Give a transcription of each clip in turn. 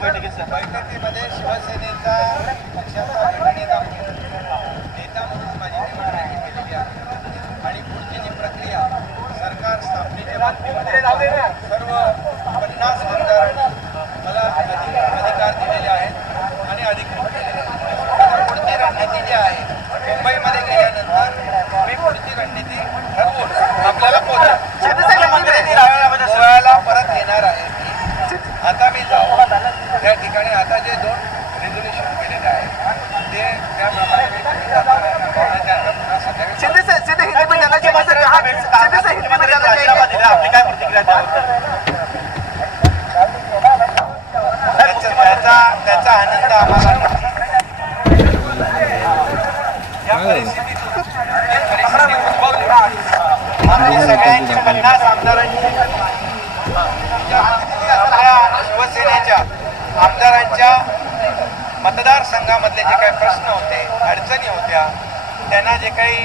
बैठकीमध्ये शिवसेनेचा पक्षाचा गटनेता नेता म्हणून माझी निवड जाहीर केलेली आहे आणि पुढची जी प्रक्रिया सरकार स्थापनेच्या बाबतीमध्ये सर्व 50 आमदारांनी मला अधिकार दिलेले आहेत आणि अधिकृत केलेले आहेत. पुढची रणनीती जी आहे मुंबईमध्ये गेल्यानंतर मी पुढची रणनीती ठरवून आपल्याला गोव्याला परत येणार आहे. आता मी जाऊ त्या ठिकाणी आता जे 2 रेझोल्युशन केलेले आहेत ते त्याप्रमाणे मी त्याचा आनंद आम्हाला या परिस्थितीतून आमची सगळ्यांची 50 आमदारांची शिवसेनेच्या आमदारांच्या मतदारसंघामधले जे काही प्रश्न होते, अडचणी होत्या, त्यांना जे काही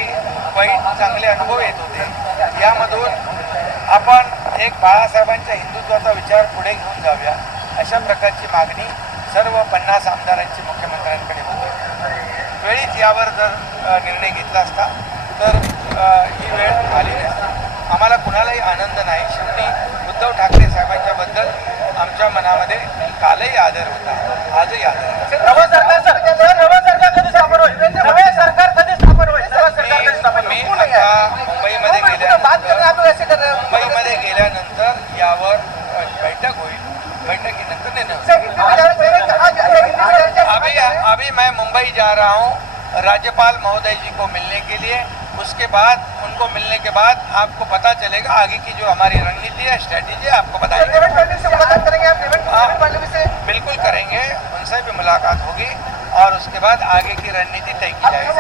वाईट चांगले अनुभव येत होते, यामधून आपण एक बाळासाहेबांच्या हिंदुत्वाचा विचार पुढे घेऊन जाऊया अशा प्रकारची मागणी सर्व 50 आमदारांची मुख्यमंत्र्यांकडे होती. वेळीच यावर जर निर्णय घेतला असता तर ही वेळ आली नसती. आम्हाला कुणालाही आनंद नाही. शेवटी उद्धव ठाकरे साहेबांच्याबद्दल आमच्या मनामध्ये कालही आदर होता, आजही आदर मी मुंबईमध्ये गेल्यानंतर यावर बैठक होईल. बैठकीनंतर अभी मैं मुंबई जा रहा हूँ राज्यपाल महोदय जी को मिलने के लिए. उसके बाद उनको मिलने के बाद आपको पता चलेगा आगे की जो हमारी रणनीति है, स्ट्रैटेजी है, आपको बताएंगे. बिल्कुल करेंगे, उनसे भी मुलाकात होगी और उसके बाद आगे की रणनीति तय की जाएगी.